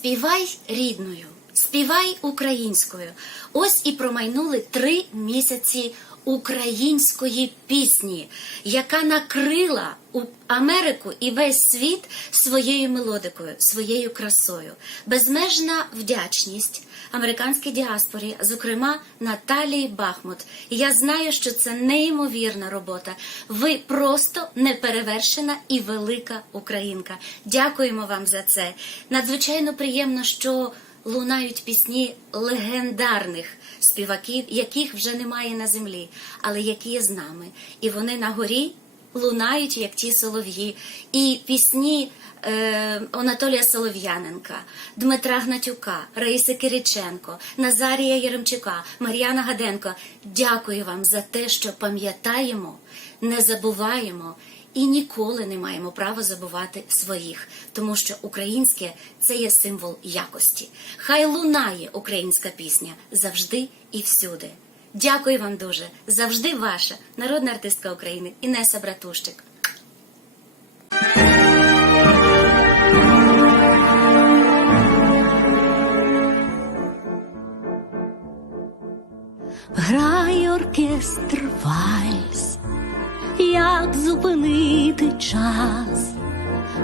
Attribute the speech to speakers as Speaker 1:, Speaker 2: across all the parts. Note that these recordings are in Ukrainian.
Speaker 1: Співай рідною, співай українською. Ось і промайнули три місяці української пісні, яка накрила Америку і весь світ своєю мелодикою, своєю красою. Безмежна вдячність американській діаспорі, зокрема Наталії Бахмут. Я знаю, що це неймовірна робота. Ви просто неперевершена і велика українка. Дякуємо вам за це. Надзвичайно приємно, що лунають пісні легендарних співаків, яких вже немає на землі, але які є з нами. І вони на горі лунають, як ті солов'ї. І пісні е, Анатолія Солов'яненка, Дмитра Гнатюка, Раїси Кириченко, Назарія Яремчука, Мар'яна Гаденко. Дякую вам за те, що пам'ятаємо, не забуваємо. І ніколи не маємо права забувати своїх, тому що українське це є символ якості. Хай лунає українська пісня завжди і всюди. Дякую вам дуже. Завжди ваша народна артистка України Інеса Братущик.
Speaker 2: Грає оркестр вальс, як зупинити час.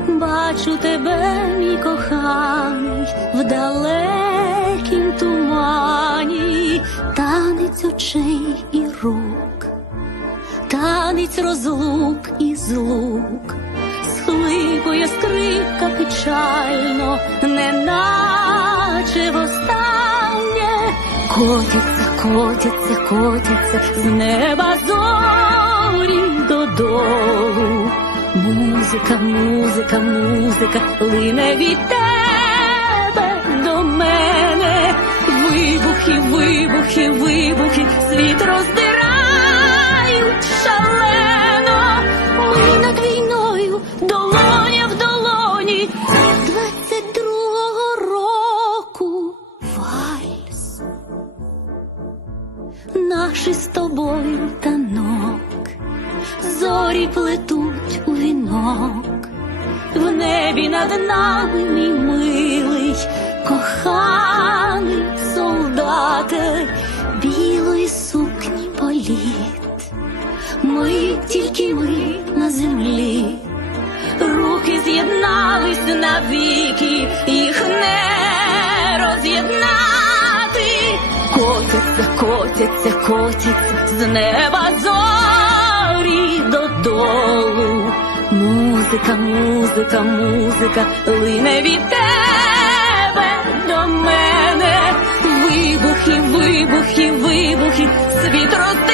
Speaker 2: Бачу тебе, мій коханий, в далекім тумані, танець очей і рук, танець розлук і злук, схлипує скрипка печально, неначе востаннє. Котяться, котяться, котяться з неба зорі додолу. Музика, музика, музика лине від тебе до мене. Вибухи, вибухи, вибухи, світ роздирають шалено. Ми над війною, долоня в долоні. 22-го року вальс. Наші з тобою танок зорі плетуть у вінок, в небі над нами, мій милий, коханий солдате, білої сукні політ. Ми тільки ми на землі, руки з'єднались навіки, їх не роз'єднати. Котяться, котяться, котяться з неба зорі додолу. Музика, музика, музика лине від тебе до мене. Вибухи, вибухи, вибухи, світ роздирають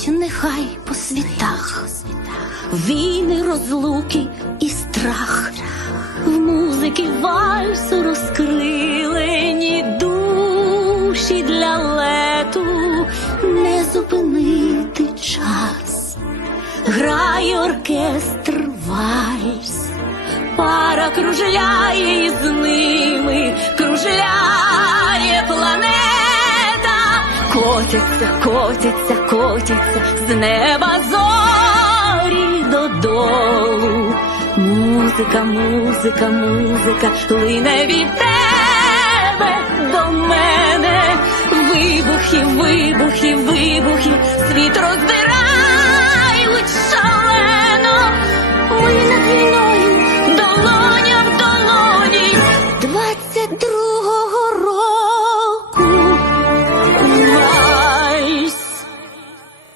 Speaker 2: Згинуть нехай по світах, війни, розлуки і страх, в музики вальсу розкрилені душі для лету, не зупинити час, грає оркестр вальс, пара кружляє із ними, кружляє котяться, котяться, котяться з неба зорі додолу. Музика, музика, музика лине від тебе до мене. Вибухи, вибухи, вибухи, світ роздирає.